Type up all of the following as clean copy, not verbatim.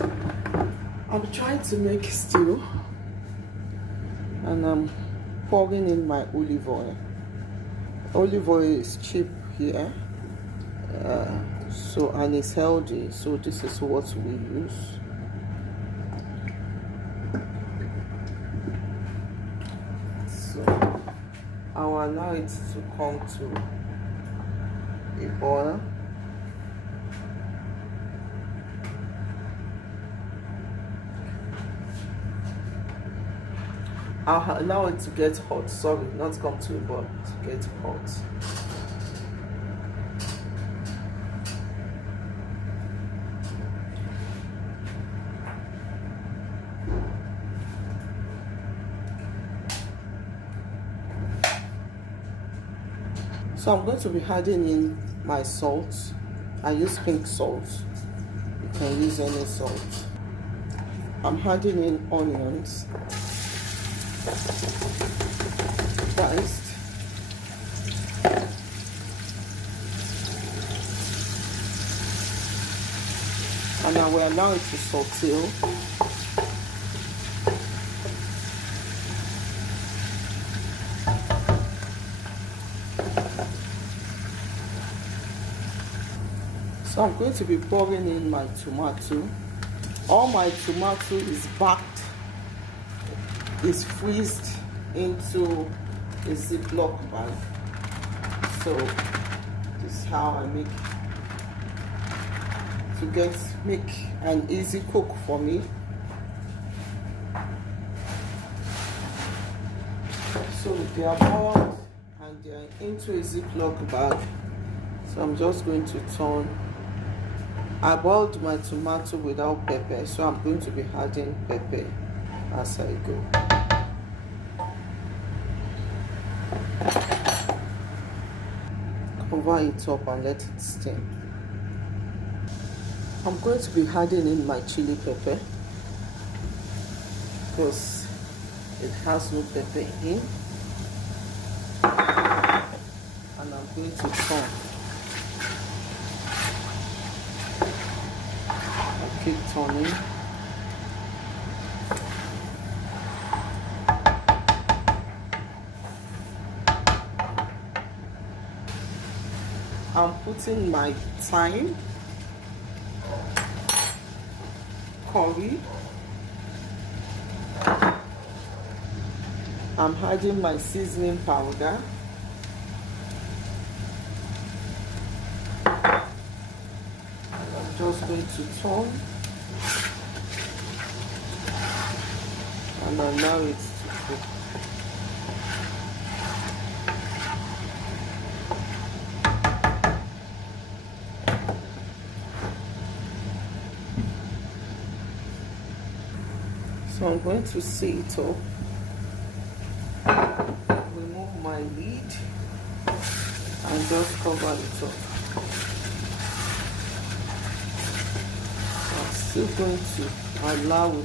I'm trying to make stew, and I'm pouring in my olive oil. Olive oil is cheap here, so, and it's healthy, so this is what we use. So I'll allow it to come to a boil. I'll allow it to get hot. Sorry, not come to a boil, to get hot. So I'm going to be adding in my salt. I use pink salt. You can use any salt. I'm adding in onions diced. And I will allow it to saute. So I'm going to be pouring in my tomato. All my tomato is backed, is freezed into a Ziploc bag. So this is how I make an easy cook for me. So they are boiled and they are into a Ziploc bag. So I'm just going to turn. I boiled my tomato without pepper, so I'm going to be adding pepper as I go. Cover it up and let it steam. I'm going to be adding in my chili pepper because it has no pepper in, and I'm going to turn. Keep turning. I'm putting my thyme, curry. I'm adding my seasoning powder. I'm just going to turn and allow it to cook. So I'm going to see it up. Remove my lid and just cover it up. I'm still going to allow it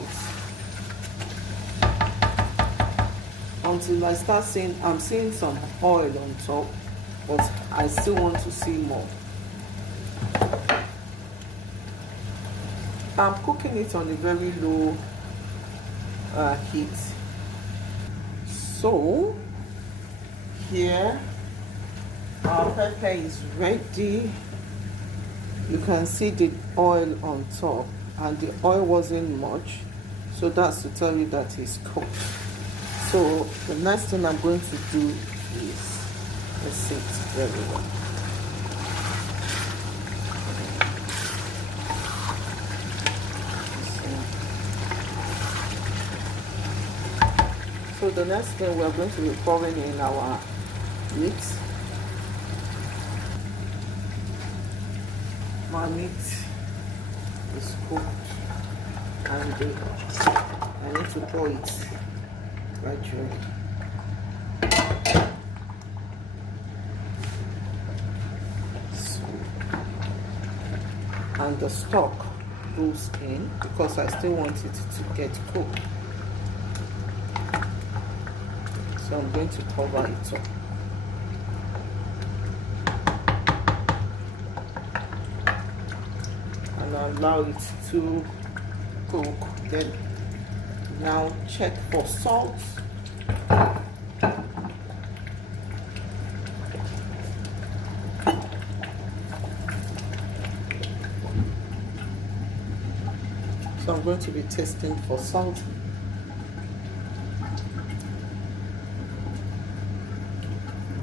until I start seeing, I'm seeing some oil on top, but I still want to see more. I'm cooking it on a very low heat. So here our pepper is ready. You can see the oil on top, and the oil wasn't much, so that's to tell you that it's cooked. So the next thing I'm going to do is, let's see it very well. So the next thing we're going to be pouring in our meat. My meat is cooked, and I need to pour it gradually. So, and the stock goes in because I still want it to get cooked. So I'm going to cover it up. And allow it to cook. Then now check for salt. So I'm going to be testing for salt.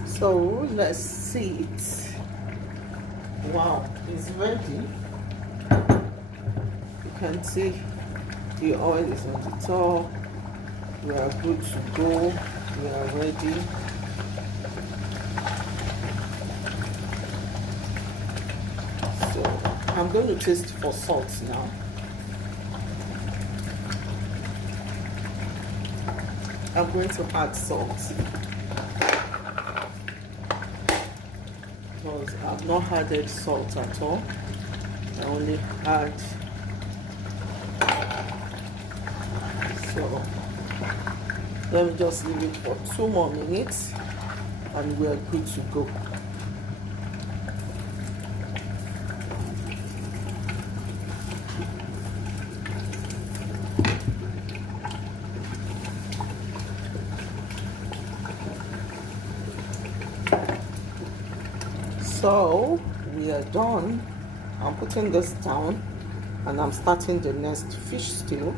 So let's see it. Wow, it's ready. You can see the oil is on the top. We are good to go. We are ready. So I'm going to taste for salt now. I'm going to add salt because I've not added salt at all. I only add, so let me just leave it for 2 more minutes and we're good to go. So we are done. I'm putting this down and I'm starting the next fish stew.